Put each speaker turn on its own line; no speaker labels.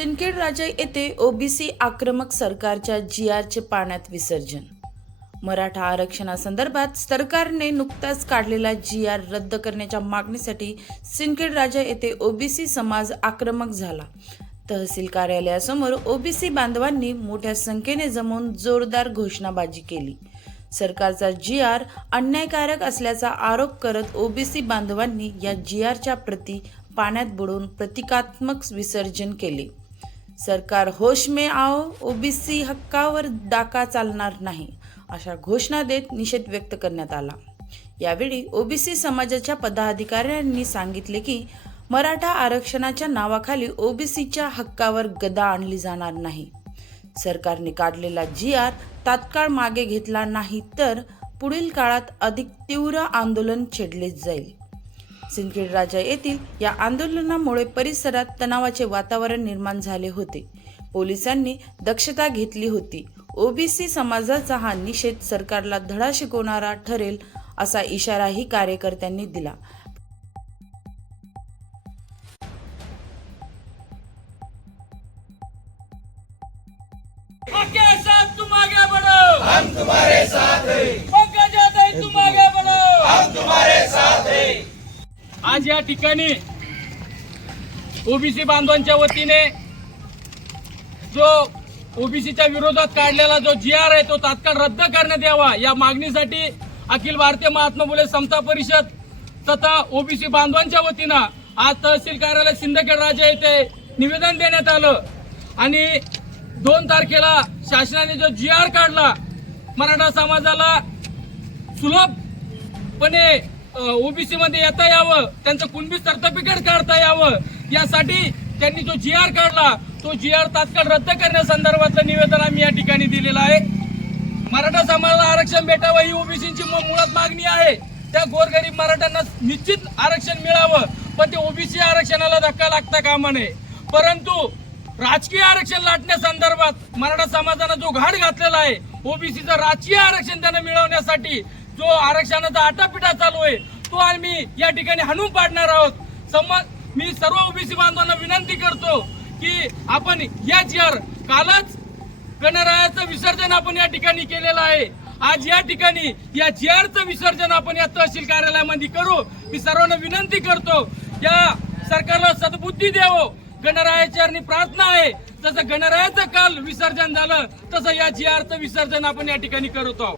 सिंदखेड राजा येथे ओबीसी आक्रमक सरकारच्या जी आरचे पाण्यात विसर्जन मराठा आरक्षणासंदर्भात सरकारने नुकताच काढलेला जी आर रद्द करण्याच्या मागणीसाठी सिंदखेड राजा येथे ओबीसी समाज आक्रमक झाला तहसील कार्यालयासमोर ओबीसी बांधवांनी मोठ्या संख्येने जमून जोरदार घोषणाबाजी केली सरकारचा जी आर अन्यायकारक असल्याचा आरोप करत ओबीसी बांधवांनी या जी आरच्या प्रती पाण्यात बुडून प्रतिकात्मक विसर्जन केले सरकार होश में आओ ओबीसी हक्कावर डाका चालणार नाही अशा घोषणा देत निषेध व्यक्त करण्यात आला यावेळी ओबीसी समाजाच्या पदाधिकाऱ्यांनी सांगितले की मराठा आरक्षणाच्या नावाखाली ओबीसीच्या हक्कावर गदा आणली जाणार नाही सरकारने काढलेला जी आर तात्काळ मागे घेतला नाही तर पुढील काळात अधिक तीव्र आंदोलन छेडले जाईल सिंदखेड राजा येथील या आंदोलनामुळे परिसरात तणावाचे वातावरण निर्माण झाले होते पोलिसांनी दक्षता घेतली होती ओबीसी समाजाचा हा निषेध सरकारला धडा शिकवणारा ठरेल असा इशाराही कार्यकर्त्यांनी दिला
हम आज या ठिकाणी ओबीसी बांधवांच्या वतीने जो ओबीसीच्या विरोधात काढलेला जो जी आर आहे तो तात्काळ रद्द करण्यात यावा या मागणीसाठी अखिल भारतीय महात्मा फुले समता परिषद तथा ओबीसी बांधवांच्या वतीनं आज तहसील कार्यालय सिंदखेड राजा येथे निवेदन देण्यात आलं आणि दोन तारखेला शासनाने जो जी आर काढला मराठा समाजाला सुलभपणे ओबीसी मध्ये येता यावं त्यांचं कुणबी सर्टिफिकेट काढता यावं यासाठी त्यांनी जो जी आर काढला तो जी आर तात्काळ रद्द करण्यासंदर्भातलं निवेदन आम्ही या ठिकाणी दिलेलं आहे मराठा समाजाला आरक्षण भेटावं ही ओबीसीची मुळात मागणी आहे त्या गोरगरीब मराठ्यांना निश्चित आरक्षण मिळावं पण ते ओबीसी आरक्षणाला धक्का लागता कामा नये परंतु राजकीय आरक्षण लाटण्यासंदर्भात मराठा समाजाने जो घाट घातलेला आहे ओबीसीचं राजकीय आरक्षण त्यांना मिळवण्यासाठी जो आरक्षणाचा आटापिटा चालू आहे तो आम्ही या ठिकाणी हाणून पाडणार आहोत समज मी सर्व ओबीसी बांधवांना विनंती करतो की आपण याच यार कालच गणरायाचं विसर्जन आपण या ठिकाणी केलेलं आहे आज या ठिकाणी या जीआरचं विसर्जन आपण या तहसील कार्यालयामध्ये करू मी सर्वांना विनंती करतो या सरकारला सद्बुद्धी देवो गणरायाच्या प्रार्थना आहे जसं गणरायाचं काल विसर्जन झालं तसं या जीआरचं विसर्जन आपण या ठिकाणी करतो